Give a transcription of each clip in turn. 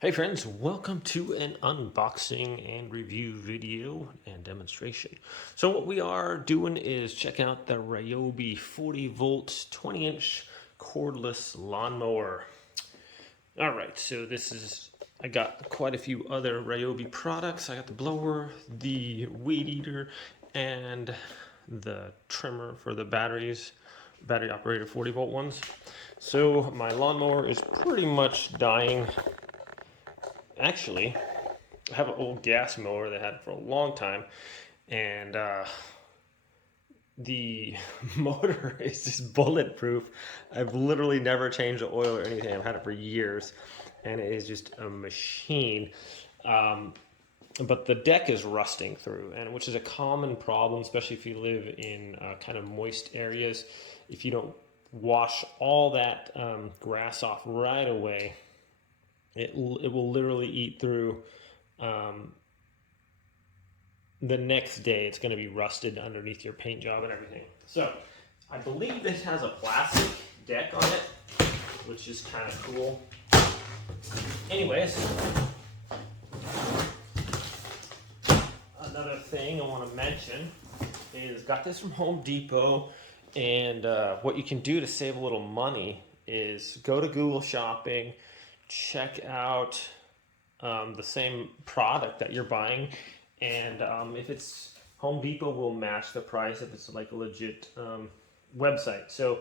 Hey friends, welcome to an unboxing and review video and demonstration. So what we are doing is checking out the Ryobi 40 volt 20 inch cordless lawnmower. All right, so I got quite a few other Ryobi products. I got the blower, the weed eater, and the trimmer for the battery operated 40 volt ones. So my lawnmower is pretty much dying. Actually, I have an old gas mower that I had for a long time, and the motor is just bulletproof. I've literally never changed the oil or anything. I've had it for years, and it is just a machine. But the deck is rusting through, and which is a common problem, especially if you live in kind of moist areas. If you don't wash all that grass off right away, it will literally eat through. The next day it's going to be rusted underneath your paint job and everything. So I believe this has a plastic deck on it, which is kind of cool. Anyways, another thing I want to mention is got this from Home Depot, and what you can do to save a little money is go to Google Shopping, check out the same product that you're buying, and if it's Home Depot will match the price if it's like a legit website. So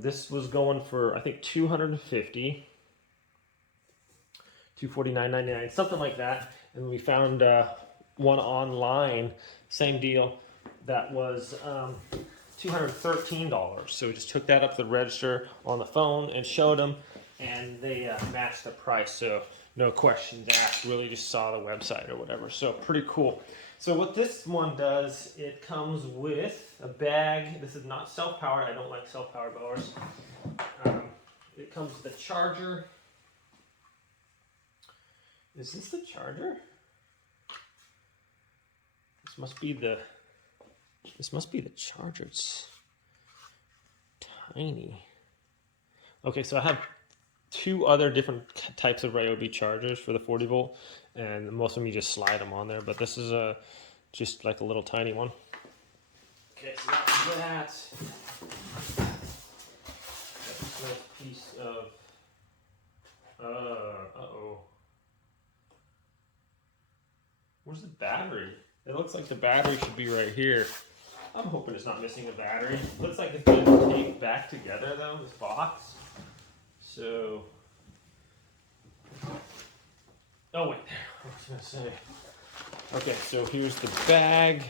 this was going for I think $250, $249.99, something like that, and we found one online, same deal, that was $213. So we just took that up to the register on the phone and showed them, and they matched the price, so no questions asked, really just saw the website or whatever. So pretty cool. So what this one does, it comes with a bag. This is not self-powered. I don't like self-powered mowers. It comes with a charger. Is this the charger? This must be the charger. It's tiny. Okay, so I have two other different types of Ryobi chargers for the 40 volt, and most of them you just slide them on there, but this is just like a little tiny one. Okay, so that's that. That's a nice piece of where's the battery? It looks like the battery should be right here. I'm hoping it's not missing a battery. Looks like it's been taped back together though, this box. So, oh wait, I was gonna say. Okay, so here's the bag.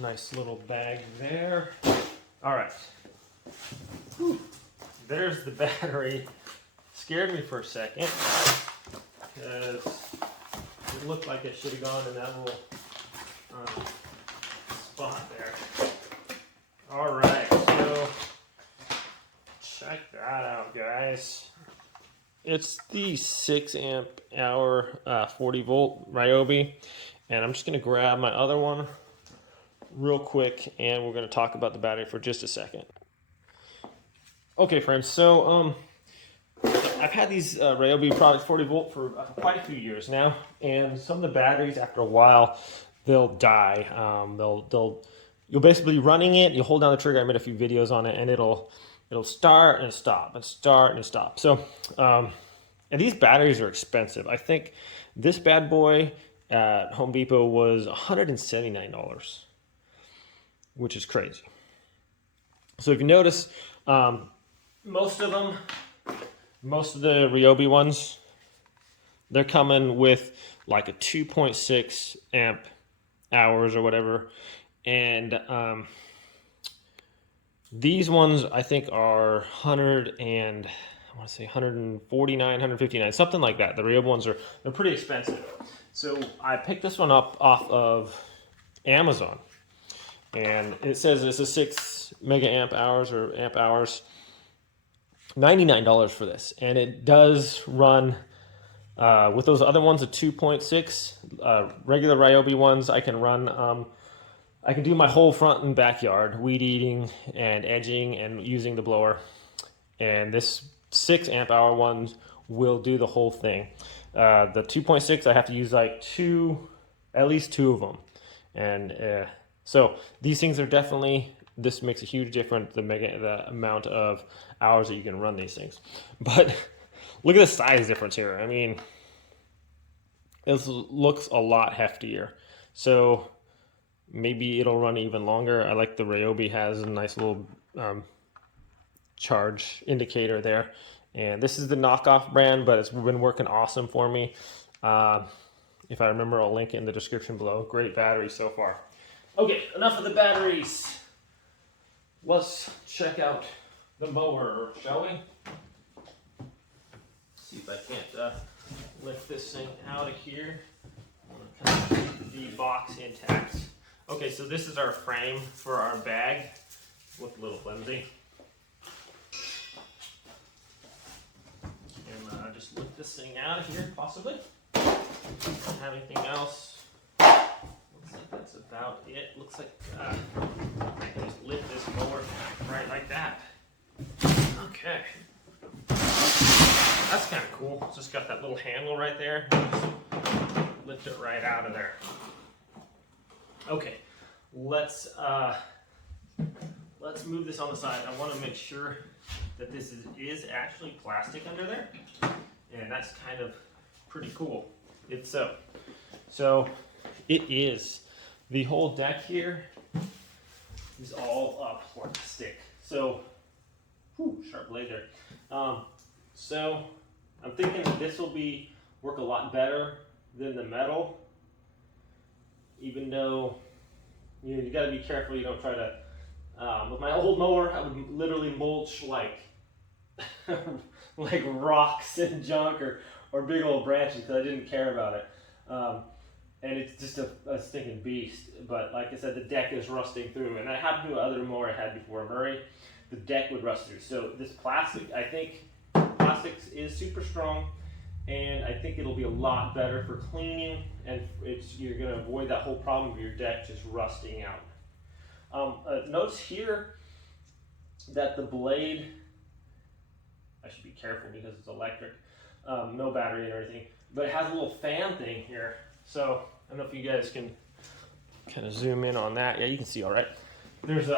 Nice little bag there. All right. Whew. There's the battery. Scared me for a second because it looked like it should have gone in that little spot there. All right, so check that out, guys. It's the 6 amp hour 40 volt Ryobi, and I'm just going to grab my other one real quick, and we're going to talk about the battery for just a second. Okay, friends, so I've had these Ryobi products 40 volt for quite a few years now, and some of the batteries after a while they'll die. You'll basically running it, you hold down the trigger. I made a few videos on it, and it'll start and stop and start and stop. So and these batteries are expensive. I think this bad boy at Home Depot was $179, which is crazy. So if you notice, most of the Ryobi ones, they're coming with like a 2.6 amp hours or whatever, and these ones I think are 149, 159, something like that. The Ryobi ones they're pretty expensive. So I picked this one up off of Amazon, and it says it's a 6 mega amp hours or amp hours. $99 for this, and it does run with those other ones, the 2.6 regular Ryobi ones. I can run I can do my whole front and backyard, weed eating and edging and using the blower. And this 6 amp hour one will do the whole thing. The 2.6, I have to use like at least two of them. And so these things are definitely, this makes a huge difference, the amount of hours that you can run these things. But look at the size difference here. I mean, this looks a lot heftier. So maybe it'll run even longer. I like the Ryobi has a nice little charge indicator there. And this is the knockoff brand, but it's been working awesome for me. If I remember, I'll link it in the description below. Great battery so far. Okay, enough of the batteries. Let's check out the mower, shall we? See if I can't lift this thing out of here. I'm gonna kind of keep the box intact. Okay, so this is our frame for our bag. Look a little flimsy. And just lift this thing out of here, possibly. Don't have anything else. Looks like that's about it. Looks like I can just lift this mower right like that. Okay. That's kind of cool. It's just got that little handle right there. Just lift it right out of there. Okay, let's move this on the side. I want to make sure that this is actually plastic under there, and that's kind of pretty cool. It's so it is. The whole deck here is all plastic. So, whew, sharp blade there. So I'm thinking that this will work a lot better than the metal. Even though you got to be careful you don't try to. With my old mower, I would literally mulch like like rocks and junk or big old branches because I didn't care about it. And it's just a stinking beast. But like I said, the deck is rusting through. And I happened to other mower I had before, Murray. The deck would rust through. So this plastic, I think, plastics is super strong. And I think it'll be a lot better for cleaning, and you're going to avoid that whole problem of your deck just rusting out. Notice here that the blade, I should be careful because it's electric, no battery and everything, but it has a little fan thing here. So I don't know if you guys can kind of zoom in on that. Yeah, you can see all right. There's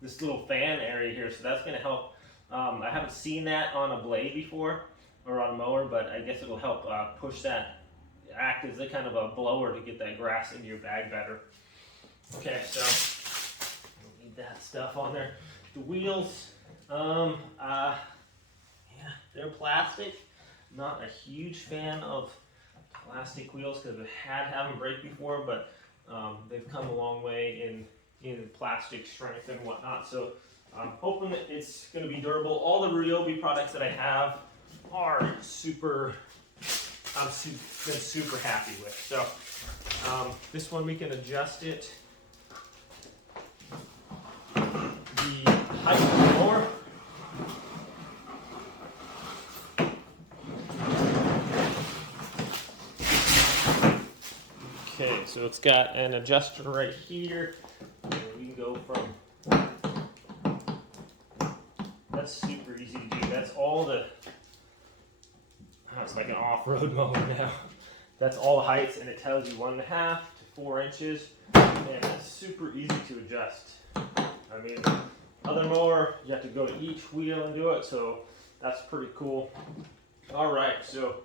this little fan area here, so that's going to help. I haven't seen that on a blade before, or on a mower, but I guess it'll help push that, act as a kind of a blower to get that grass into your bag better. Okay, so don't need that stuff on there. The wheels, yeah, they're plastic. Not a huge fan of plastic wheels because I've had them break before, but they've come a long way in plastic strength and whatnot. So I'm hoping that it's going to be durable. All the Ryobi products that I have are super, been super happy with. So this one we can adjust it. The height of the mower. Okay, so it's got an adjuster right here. And we can go from, that's super easy to do. That's all the, it's like an off-road mower now. That's all the heights, and it tells you 1.5 to 4 inches, and it's super easy to adjust. I mean, other mower, you have to go to each wheel and do it, so that's pretty cool. All right, so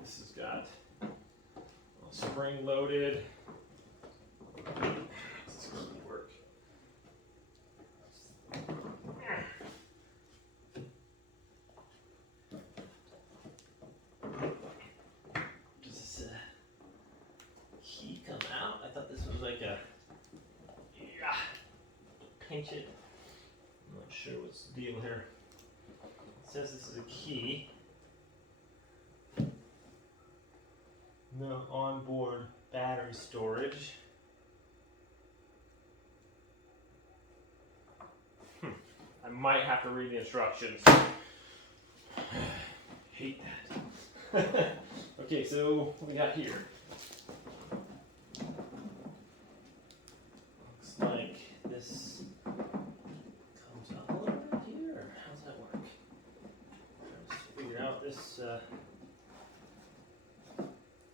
this has got a spring-loaded. This is going to work. Pinch it. I'm not sure what's the deal here. It says this is a key. No onboard battery storage. I might have to read the instructions. Hate that. Okay, so what we got here?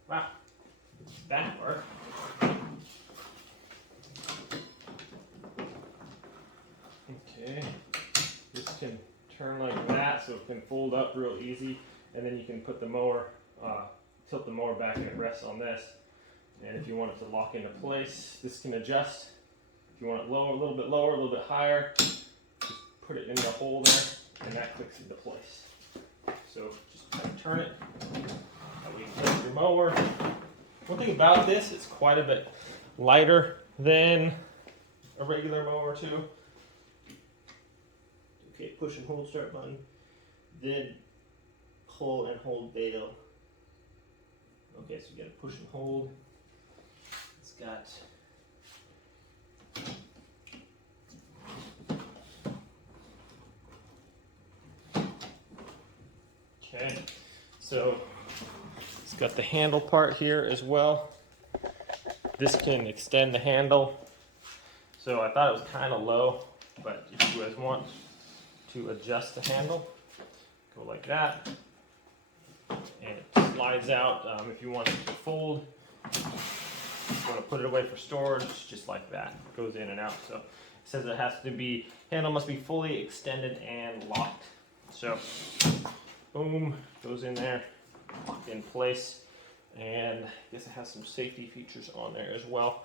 wow, that part. Okay, this can turn like that, so it can fold up real easy, and then you can put the mower, tilt the mower back and it rests on this. And if you want it to lock into place, this can adjust. If you want it lower, a little bit lower, a little bit higher, just put it in the hole there, and that clicks into place. So just kind of turn it, that way you can place your mower. One thing about this, it's quite a bit lighter than a regular mower too. Okay, push and hold start button, then pull and hold bail. Okay, so you gotta push and hold. It's got okay, so it's got the handle part here as well. This can extend the handle. So I thought it was kind of low, but if you guys want to adjust the handle, go like that, and it slides out. If you want it to fold, you want to put it away for storage, just like that. It goes in and out. So it says it has to be, handle must be fully extended and locked. So boom, goes in there, locked in place, and I guess it has some safety features on there as well.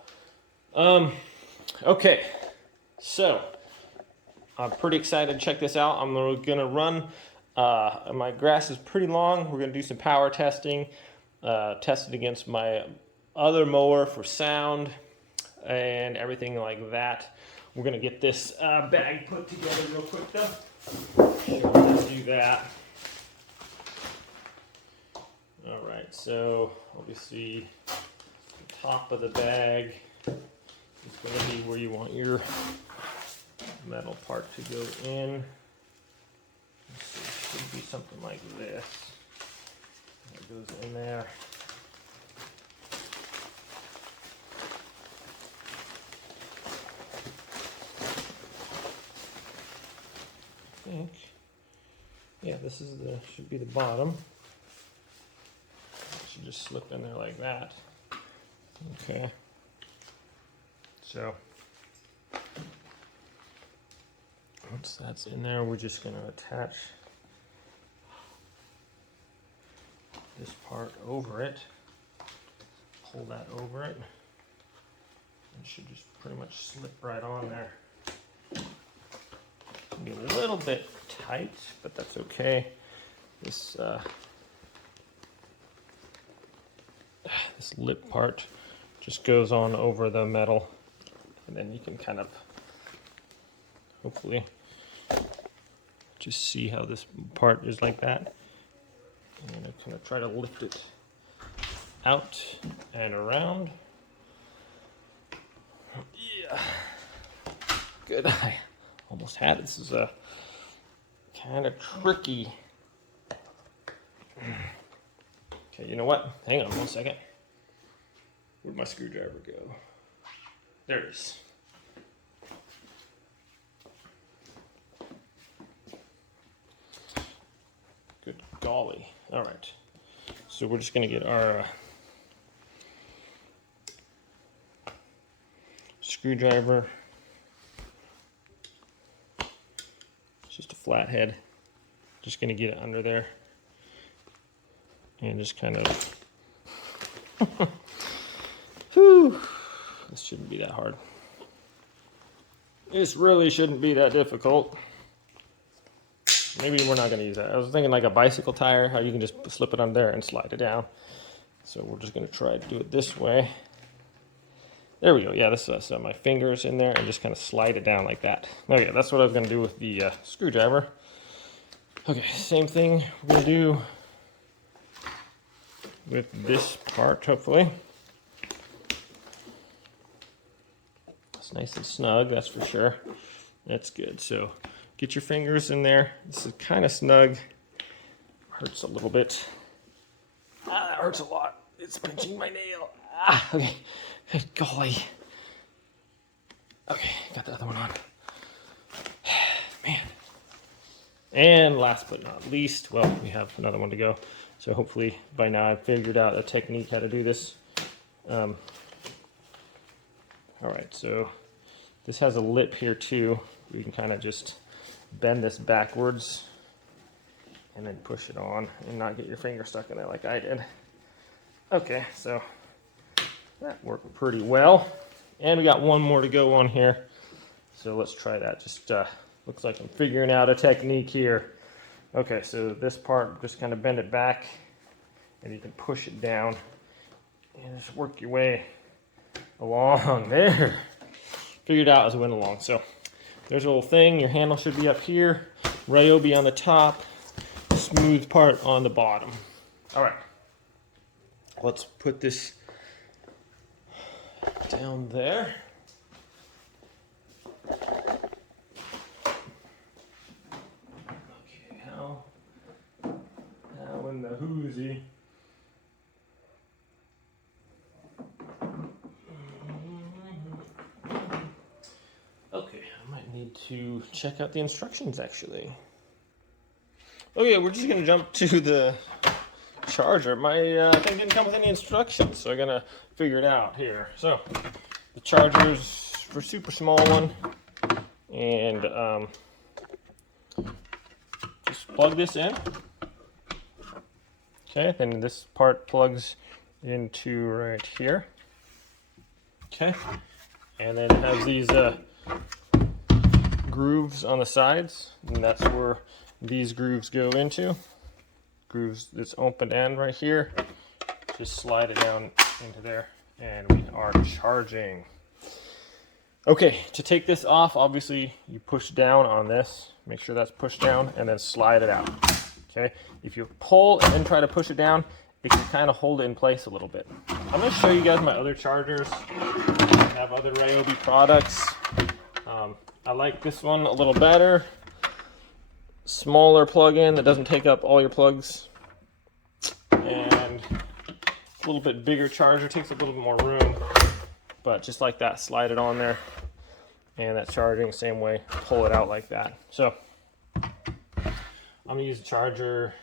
Okay, so I'm pretty excited to check this out. I'm gonna run, my grass is pretty long. We're gonna do some power testing, test it against my other mower for sound and everything like that. We're gonna get this bag put together real quick though. Let's do that. All right, so obviously the top of the bag is going to be where you want your metal part to go in. So it should be something like this. That goes in there. I think, yeah, this is the, should be the bottom. It should just slip in there like that. Okay. So once that's in there, we're just going to attach this part over it, pull that over it, and it should just pretty much slip right on there. It's going to be a little bit tight, but that's okay. This this lip part just goes on over the metal, and then you can kind of hopefully just see how this part is like that. I'm going to kind of try to lift it out and around. Yeah, good. I almost had it. This is a kind of tricky. Okay, you know what? Hang on 1 second. Where'd my screwdriver go? There it is. Good golly. All right. So we're just going to get our screwdriver. It's just a flathead. Just going to get it under there. And just kind of, whew, this shouldn't be that hard. This really shouldn't be that difficult. Maybe we're not going to use that. I was thinking like a bicycle tire, how you can just slip it on there and slide it down. So we're just going to try to do it this way. There we go. Yeah, this is my fingers in there and just kind of slide it down like that. Okay, that's what I was going to do with the screwdriver. Okay, same thing we're going to do with this part, hopefully. It's nice and snug, that's for sure. That's good. So get your fingers in there. This is kind of snug. Hurts a little bit. Ah, that hurts a lot. It's pinching my nail. Ah, okay. Good golly. Okay, got the other one on. Man. And last but not least, well, we have another one to go. So hopefully by now I've figured out a technique how to do this. All right, so this has a lip here too. We can kind of just bend this backwards and then push it on and not get your finger stuck in there like I did. Okay, so that worked pretty well. And we got one more to go on here. So let's try that. Just looks like I'm figuring out a technique here. Okay, so this part, just kind of bend it back and you can push it down and just work your way along there. Figured out as I went along. So there's a little thing. Your handle should be up here. Ryobi on the top. Smooth part on the bottom. All right. Let's put this down there. Okay, how in the hoozy? Okay, I might need to check out the instructions actually. Okay, we're just gonna jump to the charger. My thing didn't come with any instructions, so I'm gonna figure it out here. So the charger's for super small one, and just plug this in. Okay, then this part plugs into right here. Okay, and then it has these grooves on the sides, and that's where these grooves go into. Grooves, this open end right here, just slide it down into there, and we are charging. Okay, to take this off, obviously you push down on this, make sure that's pushed down, and then slide it out. Okay, if you pull and then try to push it down, it can kind of hold it in place a little bit. I'm going to show you guys my other chargers. I have other Ryobi products. I like this one a little better. Smaller plug-in that doesn't take up all your plugs, and a little bit bigger charger, takes a little bit more room, but just like that, slide it on there, and that's charging the same way, pull it out like that. So I'm gonna use the charger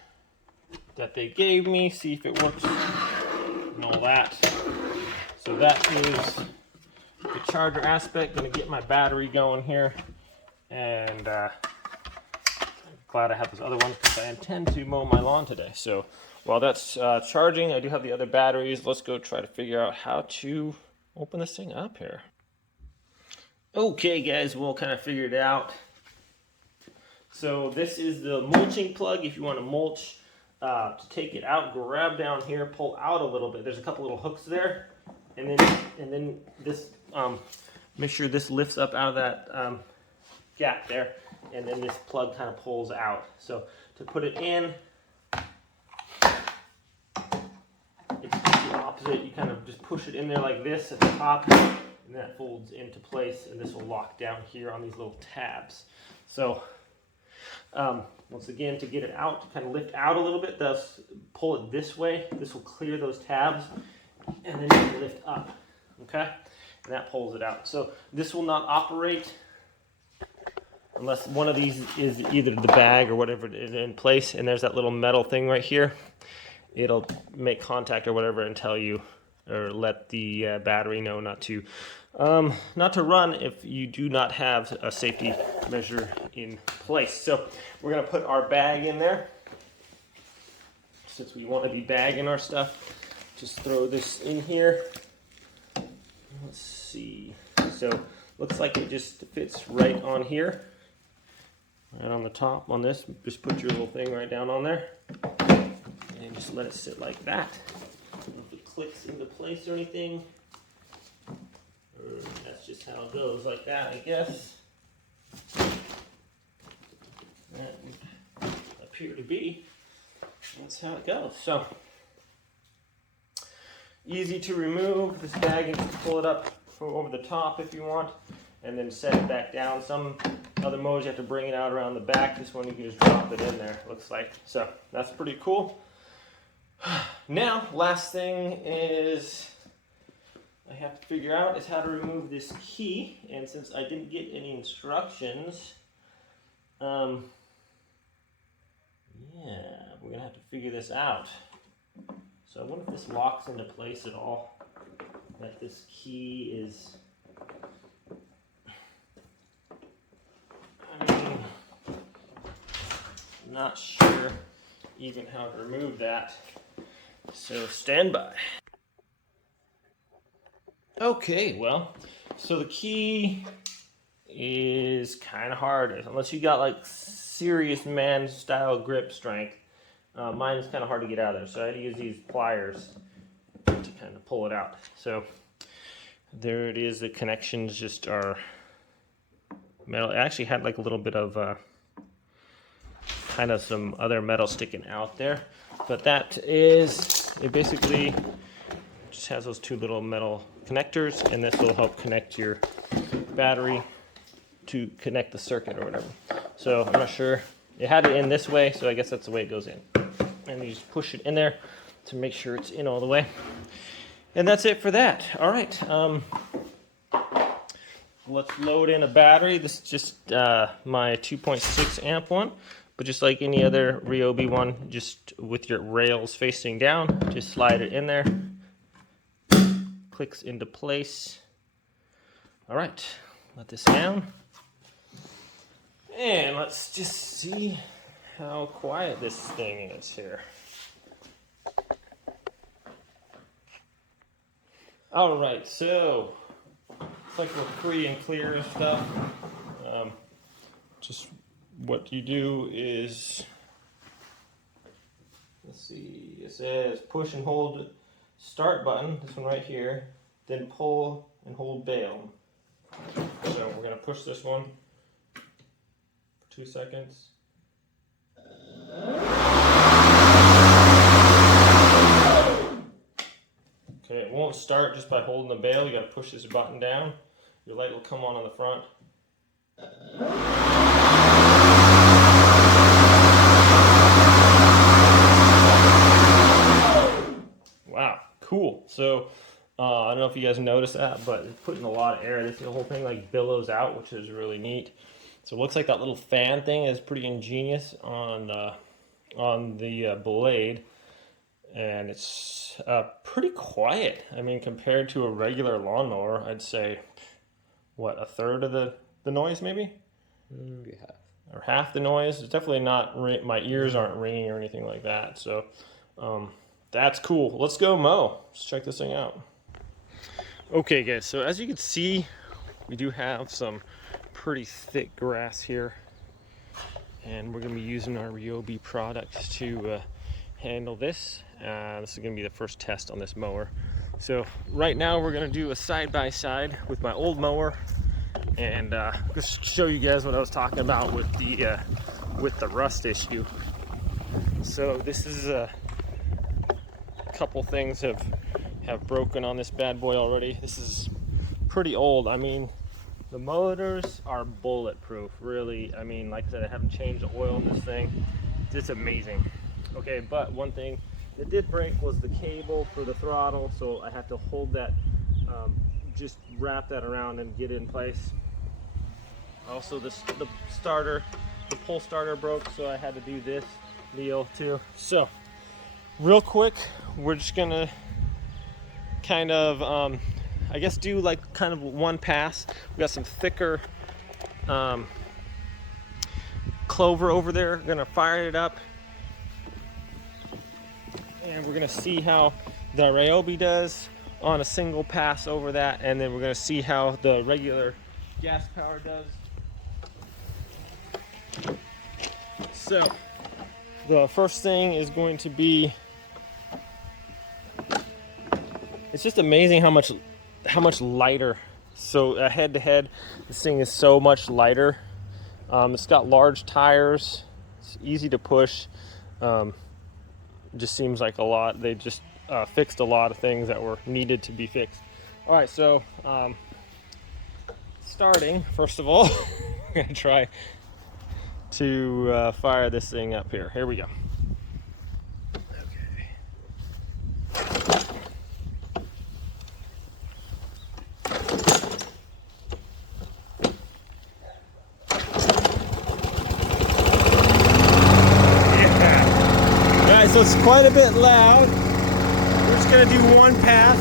that they gave me, see if it works and all that. So that is the charger aspect. Gonna get my battery going here, and glad I have those other ones because I intend to mow my lawn today. So while that's charging, I do have the other batteries. Let's go try to figure out how to open this thing up here. Okay guys, we'll kind of figure it out. So this is the mulching plug. If you want to mulch, to take it out, grab down here, pull out a little bit. There's a couple little hooks there, and then this, make sure this lifts up out of that gap there. And then this plug kind of pulls out. So to put it in, it's the opposite. You kind of just push it in there like this at the top, and that folds into place, and this will lock down here on these little tabs. So once again, to get it out, to kind of lift out a little bit, thus pull it this way. This will clear those tabs, and then you can lift up, okay? And that pulls it out. So this will not operate unless one of these is either the bag or whatever is in place, and there's that little metal thing right here. It'll make contact or whatever and tell you, or let the battery know not to run if you do not have a safety measure in place. So we're gonna put our bag in there. Since we want to be bagging our stuff, just throw this in here. Let's see. So looks like it just fits right on here. Right on the top on this, just put your little thing right down on there and just let it sit like that. I don't know if it clicks into place or anything, or that's just how it goes, like that, I guess. That would appear to be. That's how it goes. So easy to remove this bag, and pull it up over the top if you want, and then set it back down. Some other modes you have to bring it out around the back. This one you can just drop it in there, looks like. So that's pretty cool. Now, last thing is I have to figure out is how to remove this key. And since I didn't get any instructions, yeah, we're gonna have to figure this out. So I wonder if this locks into place at all. That this key is, I mean, not sure even how to remove that. So stand by. Okay, well, so the key is kind of hard unless you got like serious man style grip strength. Mine is kind of hard to get out of there, so I had to use these pliers to kind of pull it out. So there it is. The connections just are metal. It actually had like a little bit of kind of some other metal sticking out there, but that is, it basically just has those two little metal connectors, and this will help connect your battery to connect the circuit or whatever. So I'm not sure. It had it in this way, so I guess that's the way it goes in. And you just push it in there to make sure it's in all the way. And that's it for that. All right. Let's load in a battery. This is just my 2.6 amp one, but just like any other Ryobi one, just with your rails facing down, just slide it in there. Clicks into place. All right, let this down. And let's just see how quiet this thing is here. All right, so it's like we're free and clear of stuff. Just what you do is, let's see, it says push and hold start button, this one right here, then pull and hold bail. So we're going to push this one for 2 seconds. Okay, it won't start just by holding the bail. You got to push this button down. Your light will come on the front. Wow, cool. So I don't know if you guys noticed that, but it's putting a lot of air. The whole thing like billows out, which is really neat. So it looks like that little fan thing is pretty ingenious on the blade, and it's pretty quiet. I mean, compared to a regular lawnmower, I'd say, what, a third of the noise maybe? Maybe half. Or half the noise. It's definitely not, my ears aren't ringing or anything like that. So that's cool. Let's go mow. Let's check this thing out. Okay guys, so as you can see, we do have some pretty thick grass here, and we're going to be using our Ryobi products to handle this. This is going to be the first test on this mower. So right now we're going to do a side-by-side with my old mower, and just show you guys what I was talking about with the rust issue. So this is a couple things have broken on this bad boy already. This is pretty old. I mean, the motors are bulletproof, really. I mean, like I said, I haven't changed the oil in this thing. It's amazing. Okay, but one thing that did break was the cable for the throttle, so I had to hold that, just wrap that around and get it in place. Also, the pull starter broke, so I had to do this deal too. So, real quick, we're just gonna kind of, I guess, do like kind of one pass. We got some thicker clover over there. We're gonna fire it up, and we're gonna see how the Ryobi does on a single pass over that, and then we're gonna see how the regular gas power does. So the first thing is going to be, it's just amazing how much lighter. So head to head, this thing is so much lighter. It's got large tires. It's easy to push. It just seems like a lot. They just fixed a lot of things that were needed to be fixed. All right, so starting, first of all, we're gonna try to fire this thing up here. Here we go. so it's quite a bit loud. We're just gonna do one path.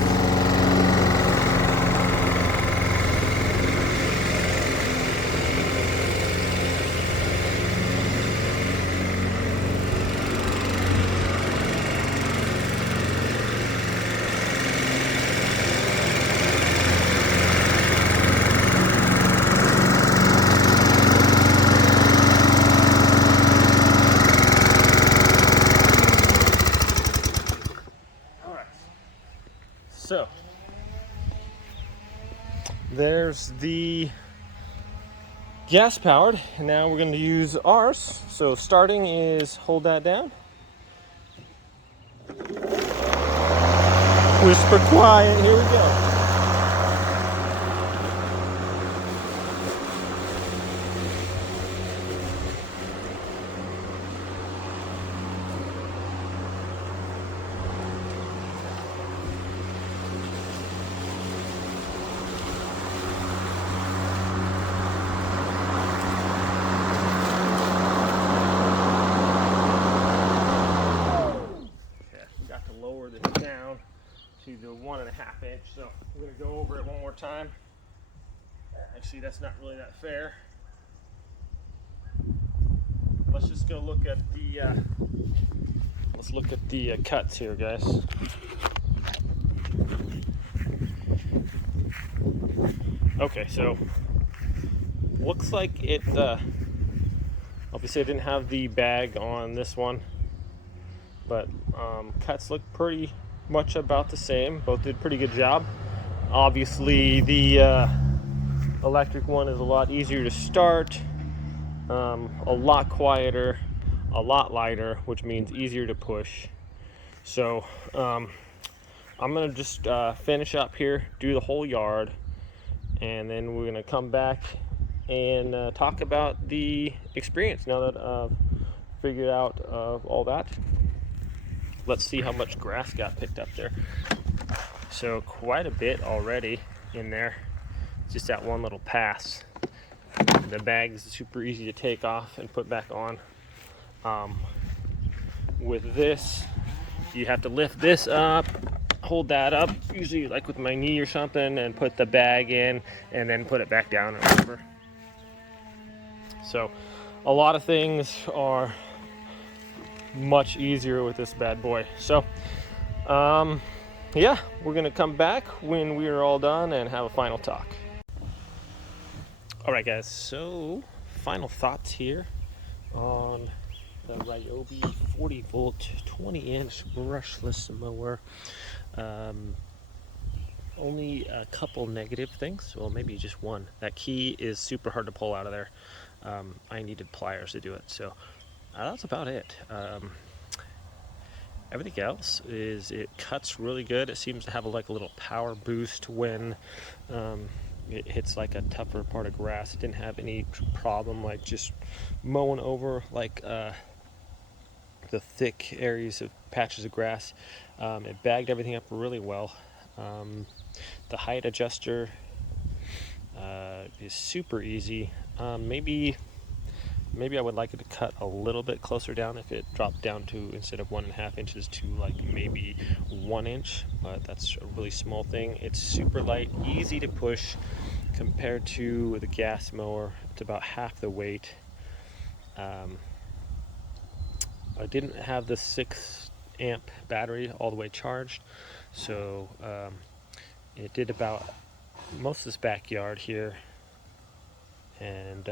So there's the gas powered, and now we're going to use ours. So starting is hold that down. Whisper quiet, here we go. Down to the 1.5 inch, so I'm going to go over it one more time. Actually, that's not really that fair. Let's just go look at the cuts here, guys. Okay, so looks like it obviously I didn't have the bag on this one, but cuts look pretty much about the same. Both did a pretty good job. Obviously the electric one is a lot easier to start, a lot quieter, a lot lighter, which means easier to push. So I'm gonna just finish up here, do the whole yard, and then we're gonna come back and talk about the experience now that I've figured out all that. Let's see how much grass got picked up there. So quite a bit already in there, just that one little pass. The bag's super easy to take off and put back on. With this, you have to lift this up, hold that up, usually like with my knee or something, and put the bag in and then put it back down or whatever. So a lot of things are much easier with this bad boy. So yeah, we're gonna come back when we're all done and have a final talk. All right, guys, so final thoughts here on the Ryobi 40 volt 20 inch brushless mower. Only a couple negative things, well, maybe just one. That key is super hard to pull out of there. I needed pliers to do it, so that's about it. Everything else is, it cuts really good. It seems to have a little power boost when it hits like a tougher part of grass. It didn't have any problem like just mowing over like the thick areas of patches of grass. It bagged everything up really well. The height adjuster is super easy. Maybe I would like it to cut a little bit closer down if it dropped down to, instead of 1.5 inches, to like maybe 1 inch, but that's a really small thing. It's super light, easy to push compared to the gas mower. It's about half the weight. I didn't have the 6 amp battery all the way charged, so it did about most of this backyard here, and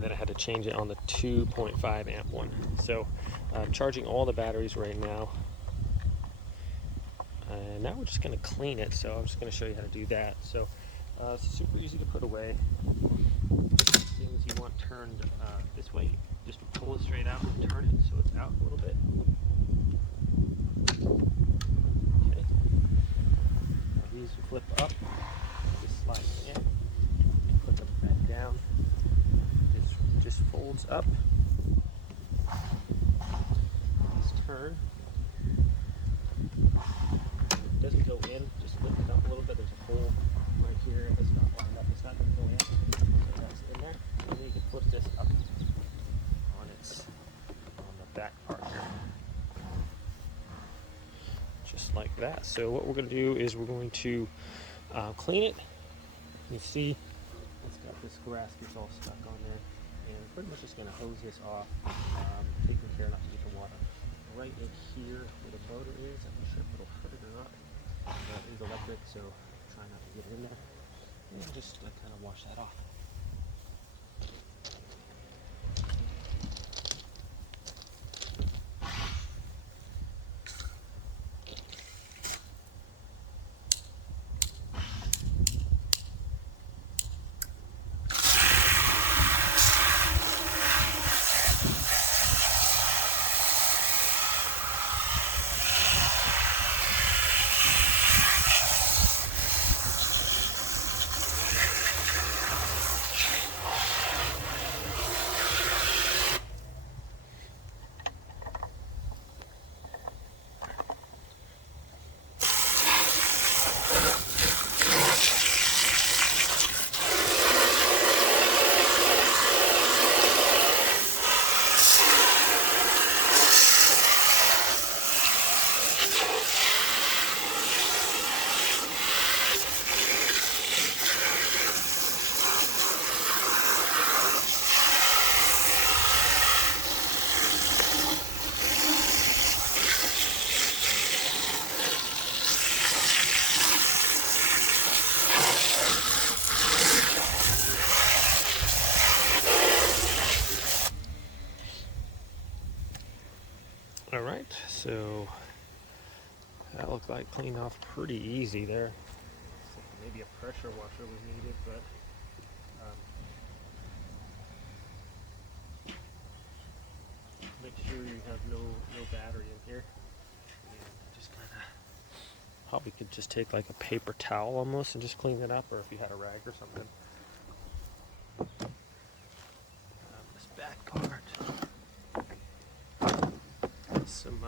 then I had to change it on the 2.5 amp one. So I'm charging all the batteries right now. And now we're just going to clean it, so I'm just going to show you how to do that. So it's super easy to put away. Things you want turned this way, just pull it straight out and turn it so it's out a little bit. Okay. Now these will flip up, just slide in, put them back down. Just folds up. Just turn. It doesn't go in, just lift it up a little bit. There's a hole right here. It's not lined up. It's not going to go in. So that's in there. And then you can flip this up. that. So what we're going to do is we're going to clean it. You see it's got this grass gets all stuck on there, and we're pretty much just going to hose this off, taking care not to get the water right in here where the motor is. I'm not sure if it'll hurt it or not. It is electric, so try not to get in there, and just kind of wash that off. Alright, so that looked like cleaned off pretty easy there. Maybe a pressure washer was needed, but make sure you have no battery in here. And just kind of probably could just take like a paper towel almost and just clean it up, or if you had a rag or something. This back part. Some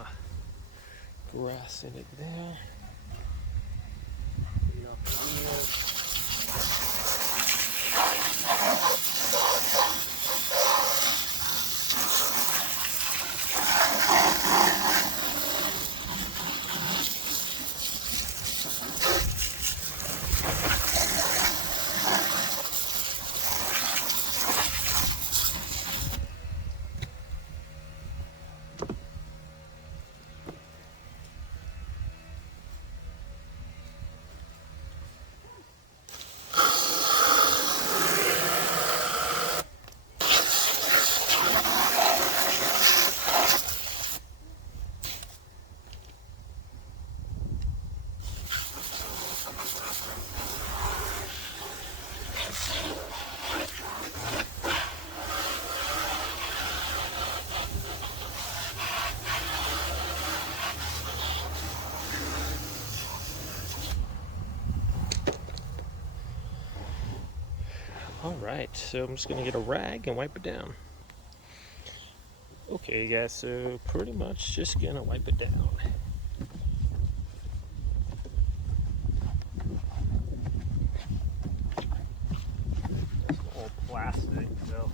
grass in it there. Clean off the wheels. Alright, so I'm just going to get a rag and wipe it down. Okay guys, so pretty much just going to wipe it down. It's all plastic, so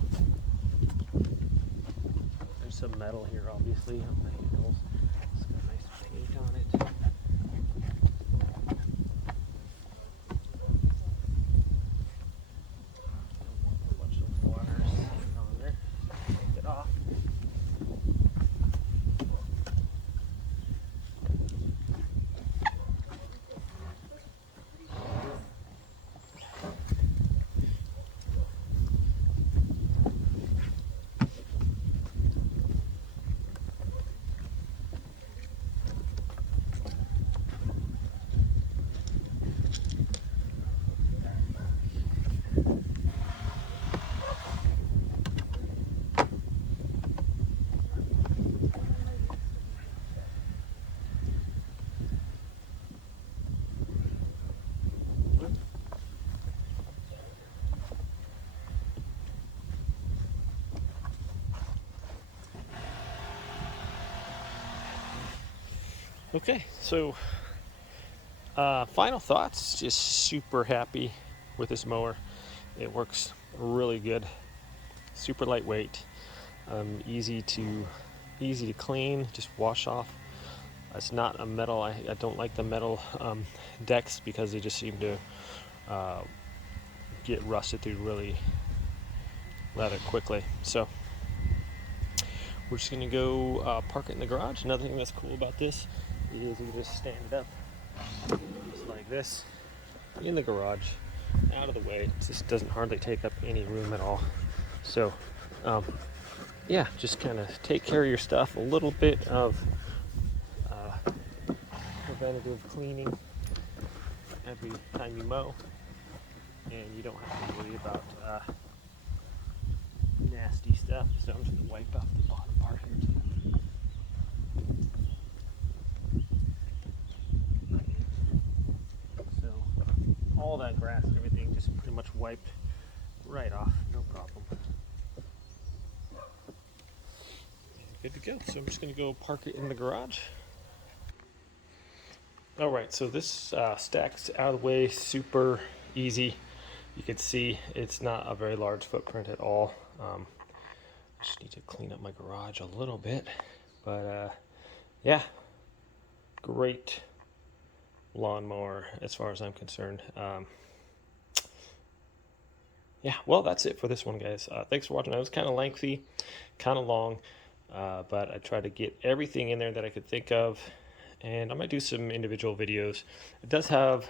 there's some metal here obviously on the handles. It's got nice paint on it. Okay, so final thoughts, just super happy with this mower. It works really good, super lightweight, easy to clean, just wash off It's not a metal. I don't like the metal decks because they just seem to get rusted through really rather quickly. So we're just gonna go park it in the garage. Another thing that's cool about this is you just stand it up just like this in the garage, out of the way. It just doesn't hardly take up any room at all. So yeah, just kind of take care of your stuff. A little bit of preventative cleaning every time you mow, and you don't have to worry about nasty stuff. So I'm just going to wipe off the bottom part here too. So all that grass and everything just pretty much wiped right off, no problem. Good to go. So I'm just going to go park it in the garage. Alright, so this stacks out of the way super easy. You can see it's not a very large footprint at all. I just need to clean up my garage a little bit. But yeah, great lawnmower as far as I'm concerned. Yeah, well, that's it for this one, guys. Thanks for watching. It was kind of lengthy, kind of long, but I tried to get everything in there that I could think of. And I might do some individual videos. It does have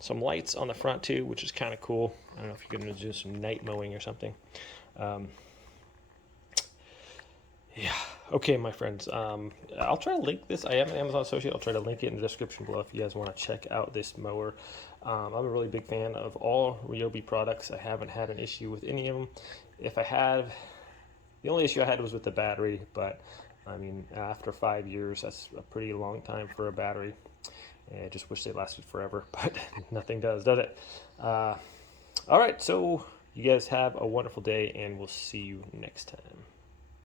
some lights on the front too, which is kind of cool. I don't know if you're going to do some night mowing or something. Yeah. Okay, my friends. I'll try to link this. I am an Amazon associate. I'll try to link it in the description below if you guys want to check out this mower. I'm a really big fan of all Ryobi products. I haven't had an issue with any of them. If I have, the only issue I had was with the battery, but I mean, after 5 years, that's a pretty long time for a battery. I just wish they lasted forever, but nothing does it? All right, so you guys have a wonderful day, and we'll see you next time.